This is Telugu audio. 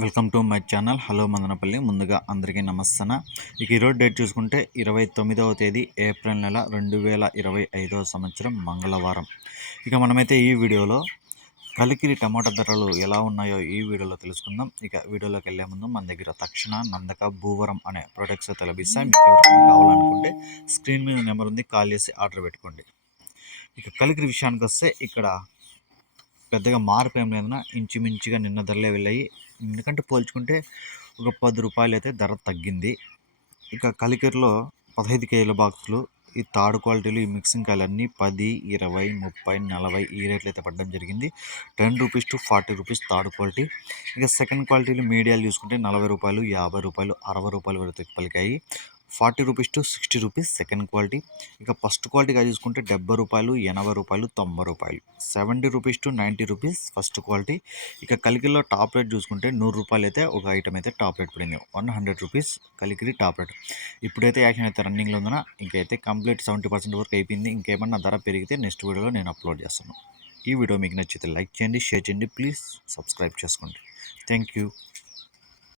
Welcome to my channel. Hello Madanapalle. ముందుగా అందరికీ నమస్తన ఇక ఈరోజు డేట్ చూసుకుంటే ఇరవై తొమ్మిదవ తేదీ ఏప్రిల్ నెల రెండు వేల ఇరవై ఐదవ సంవత్సరం మంగళవారం. ఇక మనమైతే ఈ వీడియోలో కలికిరి టమాటా ధరలు ఎలా ఉన్నాయో ఈ వీడియోలో తెలుసుకుందాం. ఇక వీడియోలోకి వెళ్ళే ముందు మన దగ్గర తక్షణ నందక భూవరం అనే ప్రొడక్ట్స్ అయితే లభిస్తాయి మీకు కావాలనుకుంటే స్క్రీన్ మీద నెంబర్ ఉంది. కాల్ చేసి ఆర్డర్ పెట్టుకోండి. ఇక కలికిరి విషయానికి వస్తే ఇక్కడ పెద్దగా మార్పు ఏం లేదన్నా ఇంచుమించుగా నిన్న ధరలే వెళ్ళాయి. ఎందుకంటే పోల్చుకుంటే ఒక పది రూపాయలు అయితే ధర తగ్గింది. ఇక కలికెర్లో పదహైదు కేజీల బాక్సులు ఈ థర్డ్ క్వాలిటీలు ఈ మిక్సింగ్ కాయలన్నీ పది ఇరవై ముప్పై నలభై ఈ రేట్లు అయితే పడడం జరిగింది. Ten rupees to forty rupees third quality. ఇక సెకండ్ క్వాలిటీలు మీడియాలు చూసుకుంటే నలభై రూపాయలు యాభై రూపాయలు అరవై రూపాయలు వరకు పలికాయి. Forty rupees to sixty rupees second quality. ఇక ఫస్ట్ క్వాలిటీగా చూసుకుంటే డెబ్బై రూపాయలు ఎనభై రూపాయలు తొంభై రూపాయలు. Seventy rupees to ninety rupees first quality. ఇక కలికిలో టాప్ రేట్ చూసుకుంటే నూరు రూపాయలు అయితే ఒక ఐటమ్ అయితే టాప్ రేట్ పడింది. One hundred rupees Kalikiri top rate. ఇప్పుడైతే యాక్షన్ అయితే రన్నింగ్లో ఉందన ఇంకైతే కంప్లీట్ సెవెంటీ పర్సెంట్ వరకు అయిపోయింది. ఇంకేమన్నా ధర పెరిగితే నెక్స్ట్ వీడియోలో నేను అప్లోడ్ చేస్తాను. ఈ వీడియో మీకు నచ్చితే లైక్ చేయండి షేర్ చేయండి. ప్లీజ్ సబ్స్క్రైబ్ చేసుకోండి. Thank you.